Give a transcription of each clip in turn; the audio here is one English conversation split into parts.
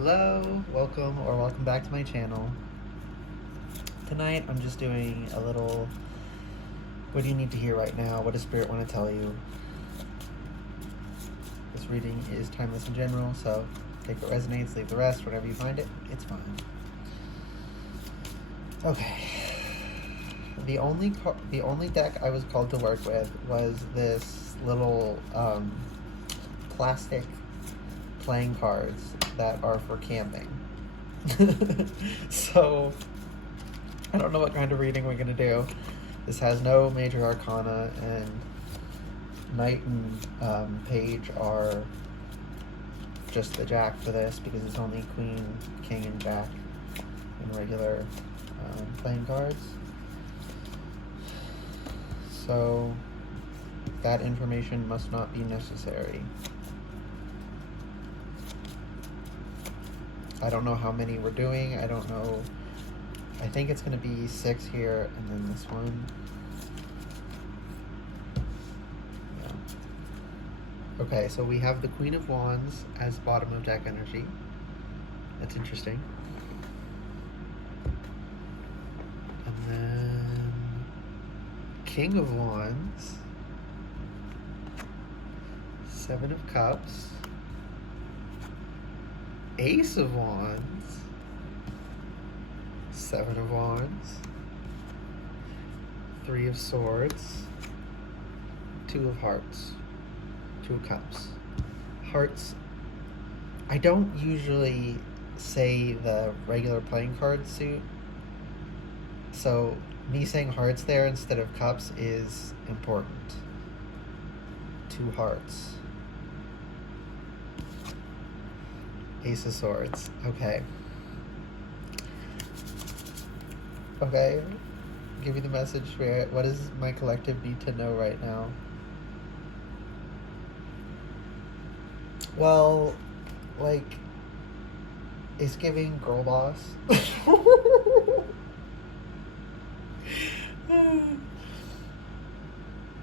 Hello, welcome back to my channel. Tonight I'm just doing a little, what do you need to hear right now? What does Spirit want to tell you? This reading is timeless in general, so take what resonates, leave the rest. Whenever you find it, it's fine. Okay. The only deck I was called to work with was this little plastic playing cards that are for camping. So I don't know what kind of reading we're gonna do. This has no major arcana, and Knight and Page are just the Jack for this because it's only Queen, King, and Jack in regular playing cards. So that information must not be necessary. I don't know how many we're doing. I don't know. I think it's going to be 6 here and then this one. Yeah. Okay, so we have the Queen of Wands as bottom of deck energy. That's interesting. And then King of Wands, 7 of Cups, Ace of Wands, 7 of Wands, 3 of Swords, 2 of Hearts, 2 of Cups. Hearts, I don't usually say the regular playing card suit, so me saying Hearts there instead of Cups is important. 2 Hearts. Ace of Swords. Okay. Okay. Give me the message, Spirit. What does my collective need to know right now? Well, like, it's giving girl boss.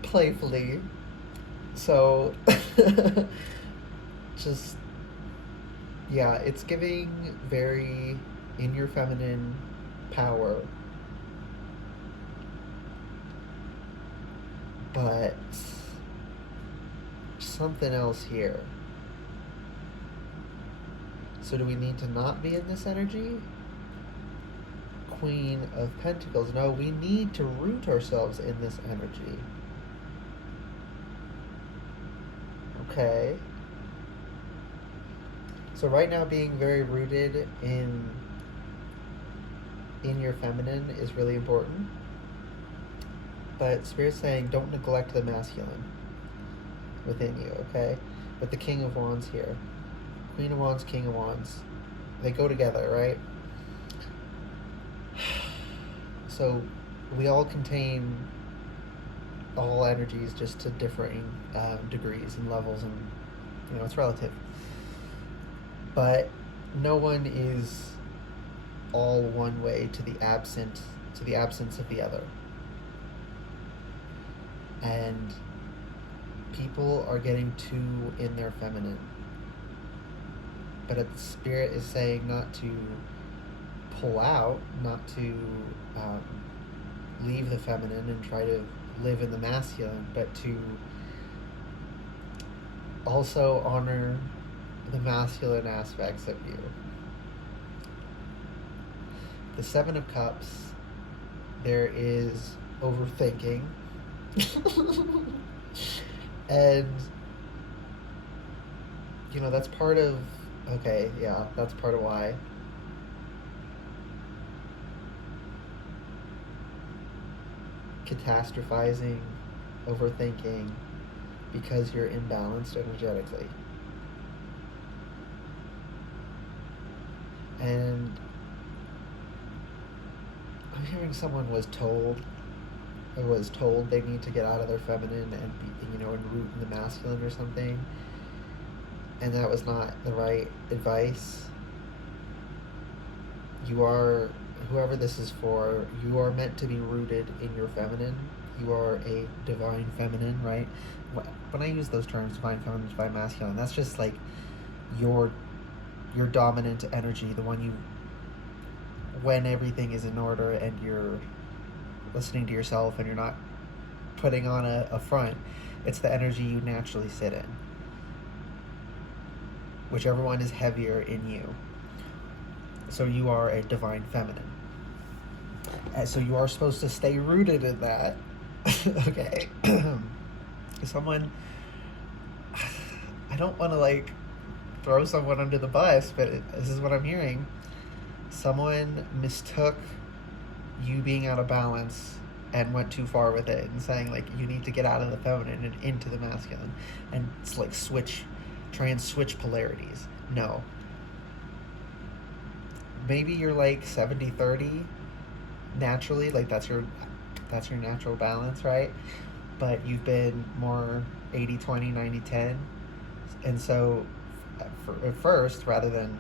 Playfully. So, just, yeah, it's giving very in your feminine power. But something else here. So do we need to not be in this energy? Queen of Pentacles. No, we need to root ourselves in this energy. Okay. So right now being very rooted in your feminine is really important. But Spirit's saying don't neglect the masculine within you, okay? With the King of Wands here. Queen of Wands, King of Wands. They go together, right? So we all contain all energies just to differing degrees and levels, and you know, it's relative. But no one is all one way to the absence of the other. And people are getting too in their feminine. But the Spirit is saying not to pull out, not to leave the feminine and try to live in the masculine, but to also honor the masculine aspects of you. The 7 of Cups, there is overthinking. And you know, that's part of, okay, yeah, that's part of why. Catastrophizing, overthinking, because you're imbalanced energetically. And I'm hearing someone was told they need to get out of their feminine and be, you know, and root in the masculine or something, and that was not the right advice. You are, whoever this is for, you are meant to be rooted in your feminine. You are a divine feminine, right? When I use those terms, divine feminine, divine masculine, that's just like your your dominant energy, the one you, when everything is in order and you're listening to yourself and you're not putting on a front, it's the energy you naturally sit in. Whichever one is heavier in you. So you are a divine feminine. And so you are supposed to stay rooted in that. Okay. Someone, I don't want to like throw someone under the bus, but this is what I'm hearing. Someone mistook you being out of balance and went too far with it and saying like you need to get out of the feminine and into the masculine, and it's like try and switch polarities. No. Maybe you're like 70-30 naturally, like that's your natural balance, right? But you've been more 80-20, 90-10. And so at first, rather than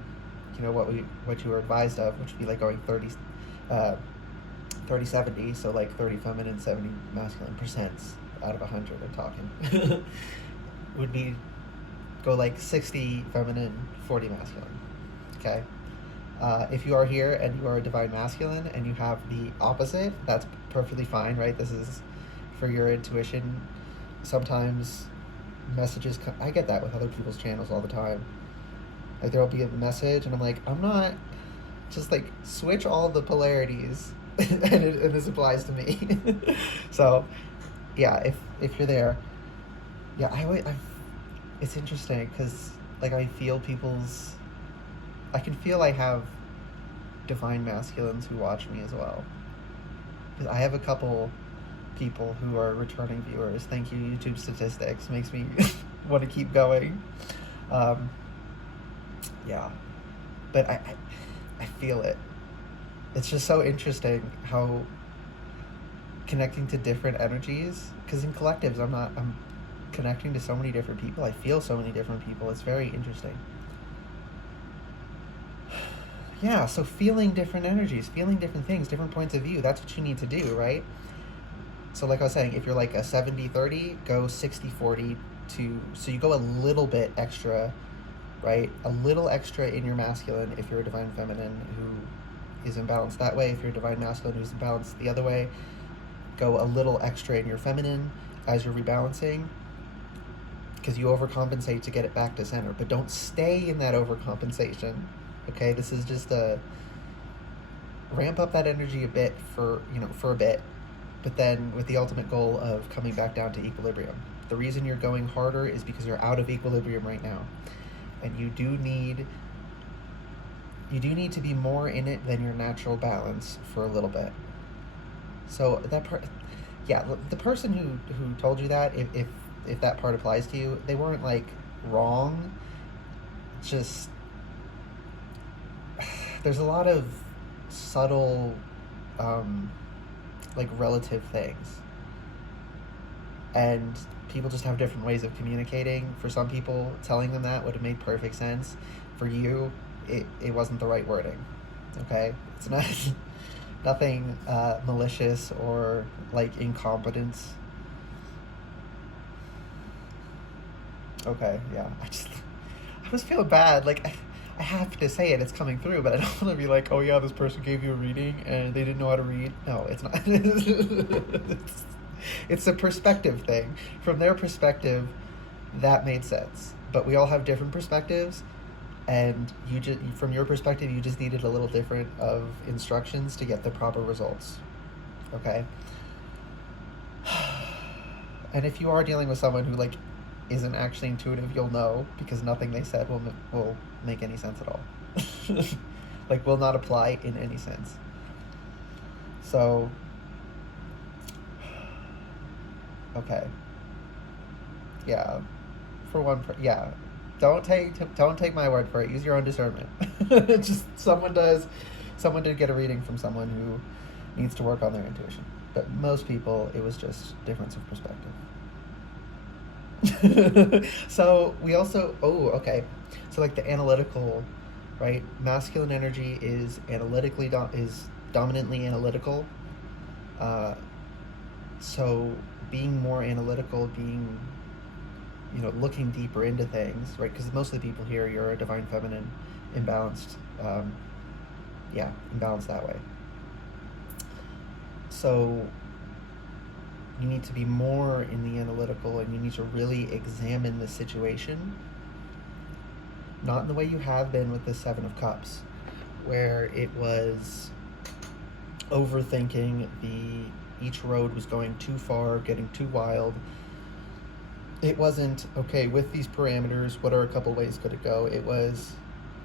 what you were advised of, which would be like going 30-70, so like 30 feminine, 70 masculine percents out of 100, I'm talking, would be go like 60 feminine, 40 masculine. Okay. If you are here and you are a divine masculine and you have the opposite, that's perfectly fine, right? This is for your intuition. Sometimes messages I get that with other people's channels all the time. Like there'll be a message and I'm like, I'm not, just like switch all the polarities and this applies to me. So yeah, if you're there, yeah, it's interesting because like I can feel I have divine masculines who watch me as well. Because I have a couple people who are returning viewers. Thank you, YouTube statistics. Makes me want to keep going. Yeah. But I feel it. It's just so interesting how connecting to different energies, because in collectives I'm connecting to so many different people. I feel so many different people. It's very interesting. Yeah, so feeling different energies, feeling different things, different points of view, that's what you need to do, right? So like I was saying, if you're like a 70-30, go 60-40 so you go a little bit extra, right? A little extra in your masculine if you're a divine feminine who is imbalanced that way. If you're a divine masculine who's imbalanced the other way, go a little extra in your feminine as you're rebalancing, because you overcompensate to get it back to center. But don't stay in that overcompensation. Okay, this is just a ramp up that energy a bit for a bit, but then with the ultimate goal of coming back down to equilibrium. The reason you're going harder is because you're out of equilibrium right now, and you do need to be more in it than your natural balance for a little bit. So that part, yeah, the person who told you that, if that part applies to you, they weren't like wrong. Just there's a lot of subtle, like relative things, and people just have different ways of communicating. For some people, telling them that would have made perfect sense. For you, it wasn't the right wording. Okay, it's not nothing malicious or like incompetence. Okay, yeah, I was feeling bad, like I have to say it, it's coming through, but I don't want to be like, oh yeah, this person gave you a reading and they didn't know how to read. No, it's not. It's a perspective thing. From their perspective, that made sense. But we all have different perspectives, and from your perspective, you just needed a little different of instructions to get the proper results. Okay? And if you are dealing with someone who like isn't actually intuitive, you'll know, because nothing they said will make any sense at all. Like, will not apply in any sense. So, okay, yeah, for one, yeah, don't take my word for it. Use your own discernment. Just someone did get a reading from someone who needs to work on their intuition. But most people, it was just difference of perspective. So we also, so like the analytical, right? Masculine energy is dominantly analytical. So being more analytical, looking deeper into things, right? Because most of the people here, you're a divine feminine imbalanced. Yeah, imbalanced that way. So you need to be more in the analytical, and you need to really examine the situation, not in the way you have been with the Seven of Cups, where it was overthinking, each road was going too far, getting too wild. It wasn't, okay, with these parameters, what are a couple ways could it go? It was,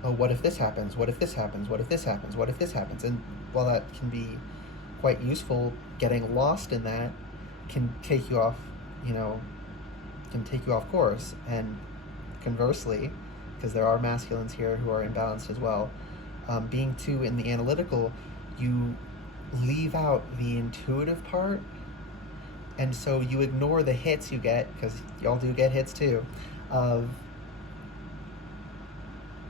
oh, what if this happens? What if this happens? What if this happens? What if this happens? And while that can be quite useful, getting lost in that can take you off, can take you off course. And conversely, because there are masculines here who are imbalanced as well, being too in the analytical, you leave out the intuitive part, and so you ignore the hits you get, because y'all do get hits too, of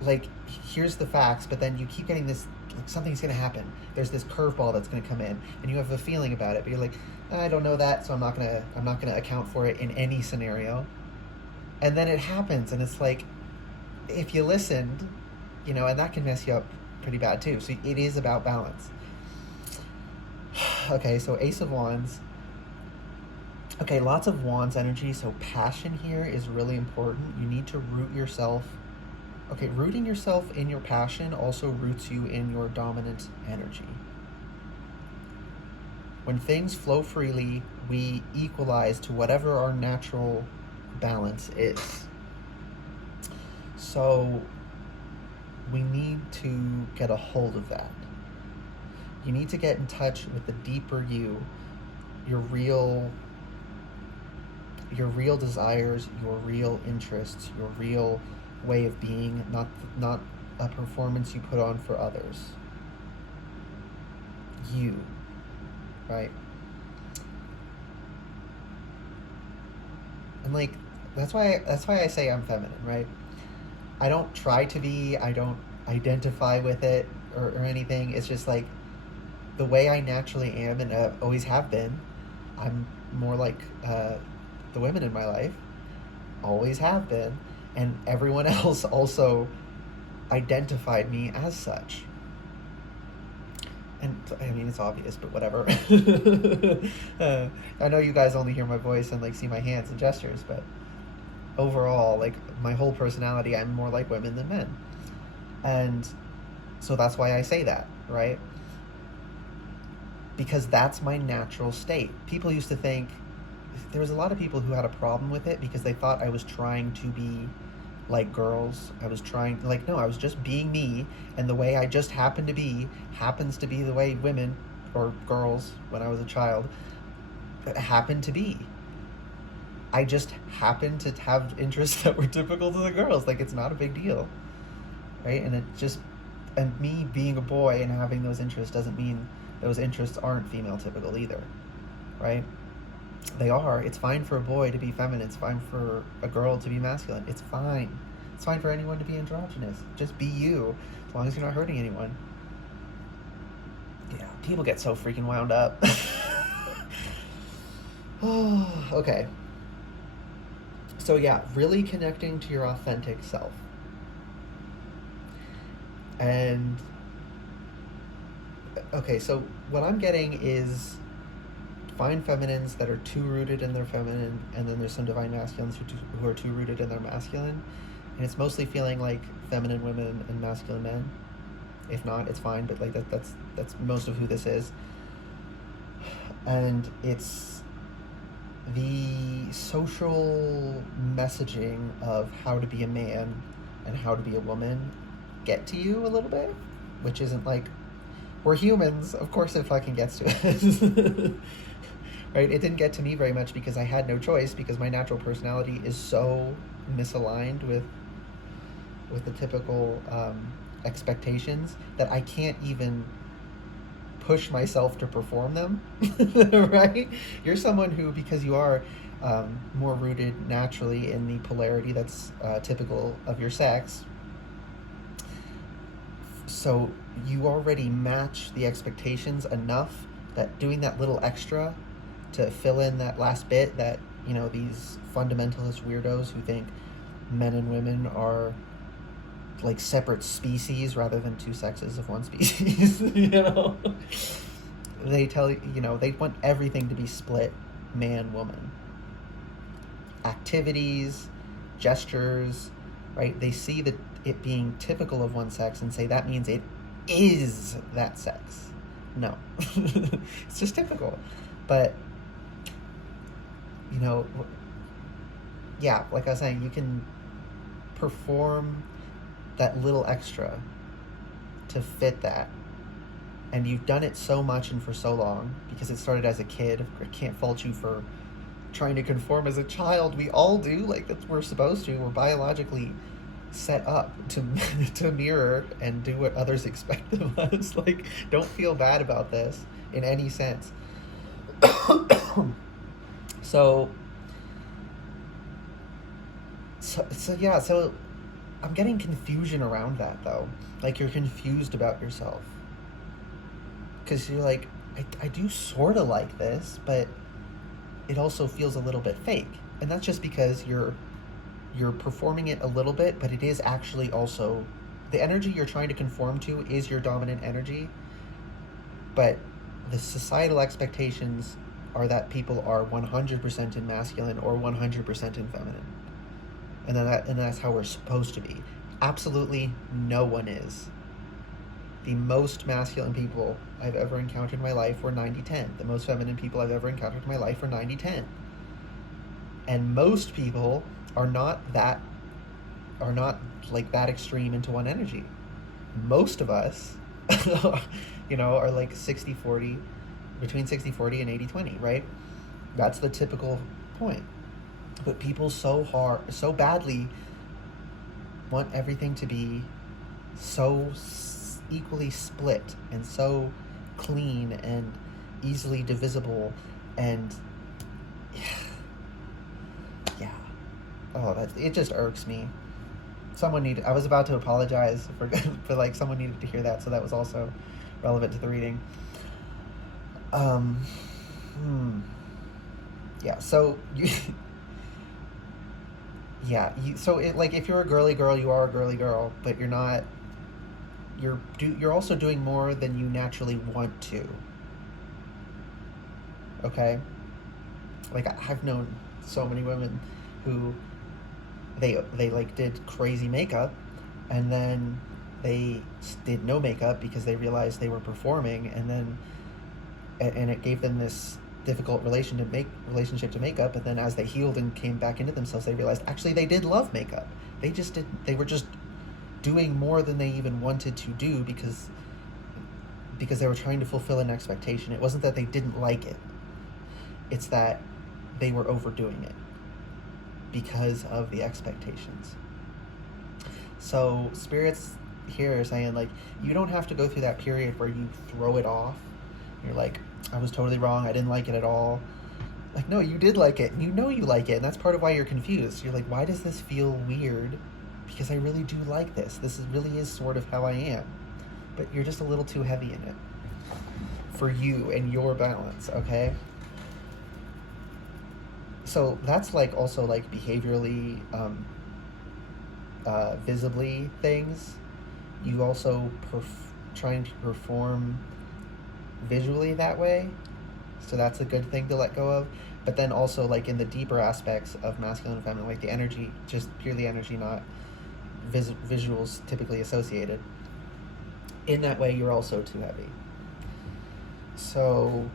like, here's the facts, but then you keep getting this, like, something's going to happen. There's this curveball that's going to come in, and you have a feeling about it, but you're like, I don't know that, so I'm not gonna account for it in any scenario. And then it happens, and it's like, if you listened, and that can mess you up pretty bad too. So it is about balance. Okay, so Ace of Wands. Okay, lots of Wands energy, so passion here is really important. You need to root yourself. Okay, rooting yourself in your passion also roots you in your dominant energy. When things flow freely, we equalize to whatever our natural balance is. So we need to get a hold of that. You need to get in touch with the deeper you, your real desires, your real interests, your real way of being, not a performance you put on for others. You, right? And like, that's why I say I'm feminine, right? I don't try to be, I don't identify with it or anything. It's just like the way I naturally am, and always have been. I'm more like the women in my life, always have been, and everyone else also identified me as such. And I mean, it's obvious, but whatever. I know you guys only hear my voice and like see my hands and gestures, but overall, like, my whole personality, I'm more like women than men. And so that's why I say that, right? Because that's my natural state. People used to think, there was a lot of people who had a problem with it because they thought I was trying to be like girls. I was trying, like, no, I was just being me, and the way I just happen to be happens to be the way women or girls, when I was a child, happened to be. I just happened to have interests that were typical to the girls. Like, it's not a big deal, right? And me being a boy and having those interests doesn't mean those interests aren't female typical either, right? They are. It's fine for a boy to be feminine. It's fine for a girl to be masculine. It's fine. It's fine for anyone to be androgynous. Just be you, as long as you're not hurting anyone. Yeah, people get so freaking wound up. Okay. So yeah, really connecting to your authentic self. And okay, so what I'm getting is, find feminines that are too rooted in their feminine, and then there's some divine masculines who are too rooted in their masculine. And it's mostly feeling like feminine women and masculine men. If not, it's fine, but like that's most of who this is. And it's the social messaging of how to be a man and how to be a woman get to you a little bit, which isn't like, we're humans, of course it fucking gets to us. Right? It didn't get to me very much because I had no choice, because my natural personality is so misaligned with the typical expectations that I can't even push myself to perform them. Right? You're someone who, because you are more rooted naturally in the polarity that's typical of your sex, so you already match the expectations enough that doing that little extra to fill in that last bit, that, you know, these fundamentalist weirdos who think men and women are like separate species rather than two sexes of one species. You know, they tell you know they want everything to be split, man woman. Activities, gestures, right? They see that it being typical of one sex and say that means it is that sex. No, it's just typical. But you know, yeah, like I was saying, you can perform that little extra to fit that, and you've done it so much and for so long because it started as a kid. I can't fault you for trying to conform as a child. We all do. Like, that's we're supposed to. We're biologically set up to to mirror and do what others expect of us. Like, don't feel bad about this in any sense. so, so yeah. So I'm getting confusion around that though. Like, you're confused about yourself because you're like, I do sort of like this, but it also feels a little bit fake, and that's just because you're performing it a little bit, but it is actually also the energy you're trying to conform to is your dominant energy, but the societal expectations are that people are 100% in masculine or 100% in feminine, and that's how we're supposed to be. Absolutely no one is. The most masculine people I've ever encountered in my life were 90-10. The most feminine people I've ever encountered in my life were 90-10. And most people are not like that extreme into one energy. Most of us you know, are like 60-40, between 60-40 and 80-20, right? That's the typical point. But people so badly want everything to be so equally split and so clean and easily divisible, and yeah, oh, that it just irks me. I was about to apologize for like someone needed to hear that, so that was also relevant to the reading. Yeah, so you yeah, so it, like, if you're a girly girl, you are a girly girl, but you're not. You're also doing more than you naturally want to. Okay? Like, I've known so many women who they like did crazy makeup, and then they did no makeup because they realized they were performing, and then and it gave them this difficult relationship to makeup, and then as they healed and came back into themselves, they realized actually they did love makeup. They were just doing more than they even wanted to do because they were trying to fulfill an expectation. It wasn't that they didn't like it. It's that they were overdoing it because of the expectations. So spirits here are saying, like, you don't have to go through that period where you throw it off. You're like, I was totally wrong. I didn't like it at all. Like, no, you did like it. You know you like it, and that's part of why you're confused. You're like, why does this feel weird? Because I really do like this. Really is sort of how I am. But you're just a little too heavy in it for you and your balance, okay? So that's like also like behaviorally, visibly things. You also trying to perform visually that way. So that's a good thing to let go of. But then also, like, in the deeper aspects of masculine and feminine, like the energy, just purely energy, not visuals typically associated. In that way, you're also too heavy. So,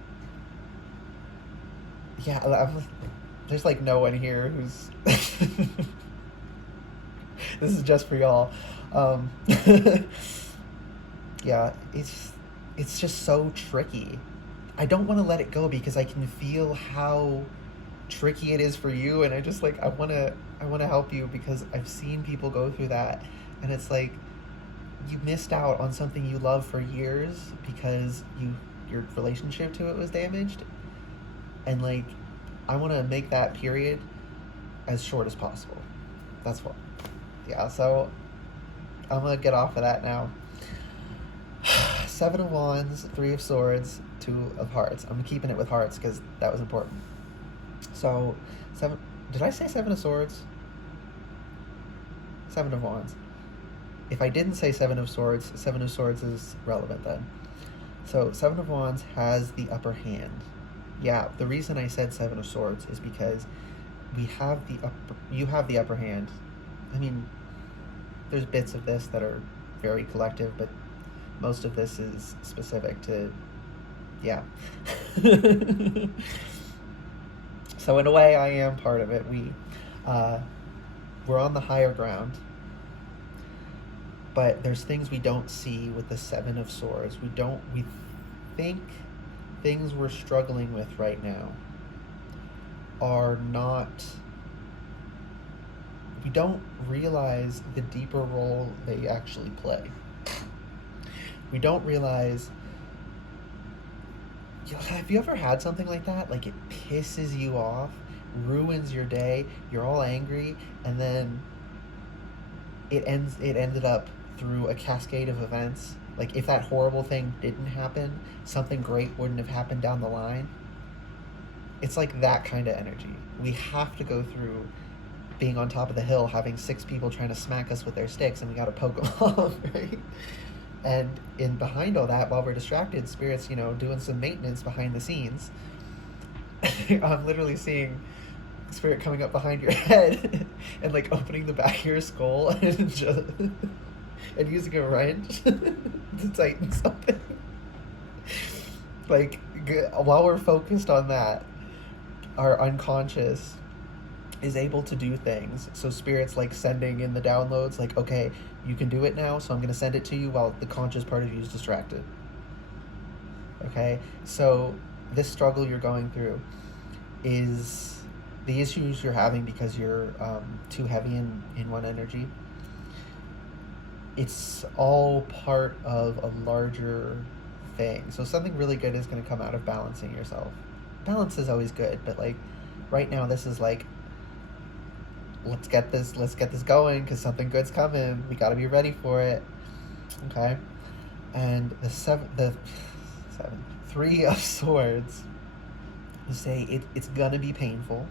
yeah, there's like no one here who's. This is just for y'all. Yeah, it's just so tricky. I don't want to let it go because I can feel how tricky it is for you, and I want to help you because I've seen people go through that, and it's like you missed out on something you love for years because your relationship to it was damaged, and like I want to make that period as short as possible. That's what. Yeah, so I'm gonna get off of that now. 7 of Wands, 3 of Swords, 2 of Hearts. I'm keeping it with Hearts because that was important. So, 7... Did I say 7 of Swords? 7 of Wands. if I didn't say Seven of Swords is relevant then. So Seven of Wands has the upper hand. Yeah, the reason I said Seven of Swords is because you have the upper hand. I mean, there's bits of this that are very collective, but most of this is specific to, yeah. So in a way, I am part of it. We're on the higher ground, but there's things we don't see with the Seven of Swords. We think things we're struggling with right now are not, we don't realize the deeper role they actually play. We don't realize, have you ever had something like that? Like it pisses you off, ruins your day, you're all angry, and then it ended up through a cascade of events. Like if that horrible thing didn't happen, something great wouldn't have happened down the line. It's like that kind of energy. We have to go through being on top of the hill, having 6 people trying to smack us with their sticks, and we got to poke them off, right? And in behind all that, while we're distracted, Spirit's, doing some maintenance behind the scenes. I'm literally seeing Spirit coming up behind your head and like opening the back of your skull and just and using a wrench to tighten something. Like while we're focused on that, our unconscious is able to do things. So Spirit's like sending in the downloads, like, okay, you can do it now, so I'm going to send it to you while the conscious part of you is distracted. Okay? So this struggle you're going through is the issues you're having because you're too heavy in one energy. It's all part of a larger thing. So something really good is going to come out of balancing yourself. Balance is always good, but like right now this is like, let's get this going because something good's coming. We got to be ready for it. Okay? And the 3 of Swords, you say it's gonna be painful.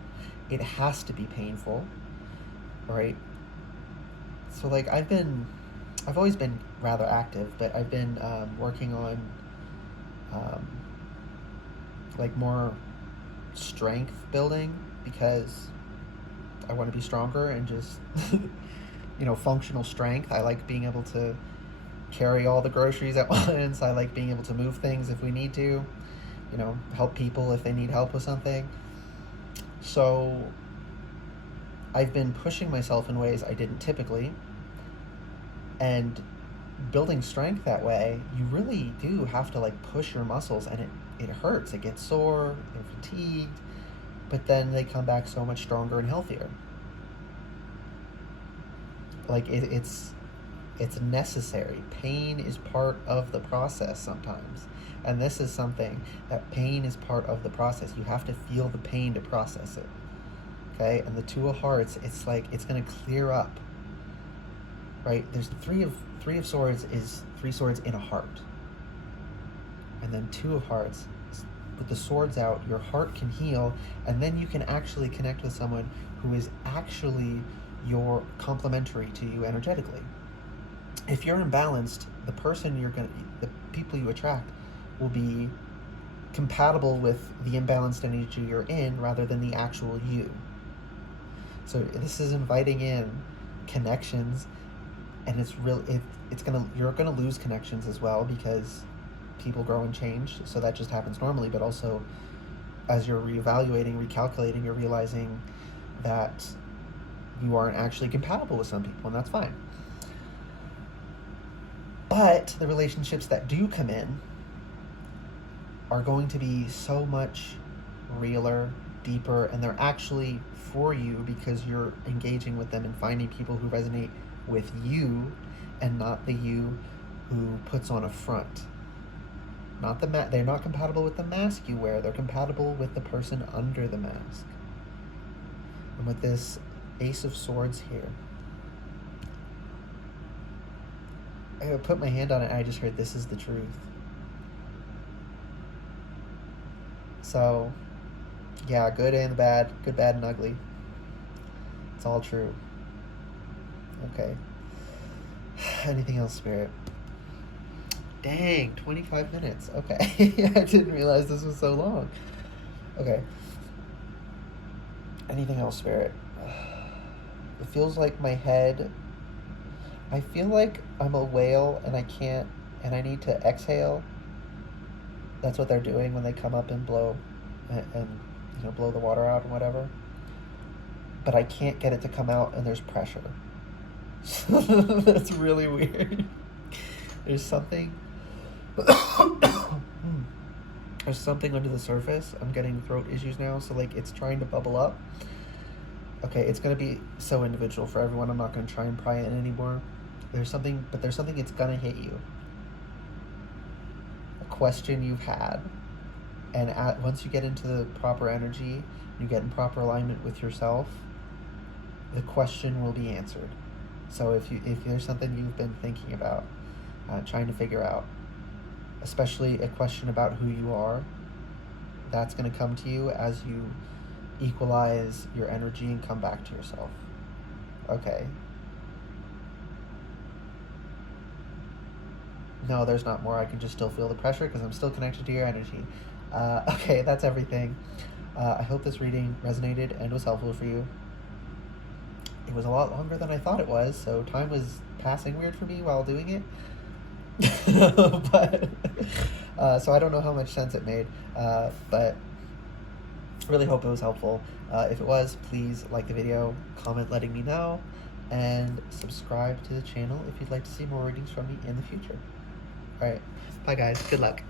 It has to be painful, right? So like I've always been rather active, but I've been working on like more strength building because I want to be stronger and just functional strength. I like being able to carry all the groceries at once. I like being able to move things if we need to, help people if they need help with something. So I've been pushing myself in ways I didn't typically, and building strength that way, you really do have to like push your muscles, and it hurts. It gets sore, they're fatigued, but then they come back so much stronger and healthier. Like it's necessary. Pain is part of the process sometimes. And this is something that pain is part of the process. You have to feel the pain to process it. Okay? And the 2 of Hearts, it's like it's going to clear up. Right? There's 3 of Swords is 3 swords in a heart. And then 2 of Hearts, with the swords out, your heart can heal, and then you can actually connect with someone who is actually your complementary to you energetically. If you're imbalanced, the people you attract will be compatible with the imbalanced energy you're in rather than the actual you. So this is inviting in connections, and you're gonna lose connections as well because people grow and change. So that just happens normally, but also as you're reevaluating, recalculating, you're realizing that you aren't actually compatible with some people, and that's fine. But the relationships that do come in are going to be so much realer, deeper, and they're actually for you because you're engaging with them and finding people who resonate with you and not the you who puts on a front. They're not compatible with the mask you wear. They're compatible with the person under the mask. And with this Ace of Swords here, I put my hand on it and I just heard this is the truth. So, yeah, good and bad, good, bad, and ugly. It's all true. Okay. Anything else, Spirit? Dang, 25 minutes. Okay. I didn't realize this was so long. Okay. Anything else, Spirit? It feels like my head. I feel like I'm a whale and I can't, and I need to exhale. That's what they're doing when they come up and blow, and blow the water out and whatever. But I can't get it to come out, and there's pressure. That's really weird. There's something. There's something under the surface. I'm getting throat issues now, so like it's trying to bubble up. Okay, it's gonna be so individual for everyone. I'm not gonna try and pry it anymore. There's something it's gonna hit you. A question you've had, and once you get into the proper energy, you get in proper alignment with yourself, the question will be answered. So if there's something you've been thinking about, trying to figure out, especially a question about who you are, that's going to come to you as you equalize your energy and come back to yourself. Okay. No, there's not more. I can just still feel the pressure because I'm still connected to your energy. Okay, that's everything. I hope this reading resonated and was helpful for you. It was a lot longer than I thought it was, so time was passing weird for me while doing it. But so I don't know how much sense it made, but really hope it was helpful. If it was, please like the video, comment letting me know, and subscribe to the channel if you'd like to see more readings from me in the future. Alright, bye guys, good luck.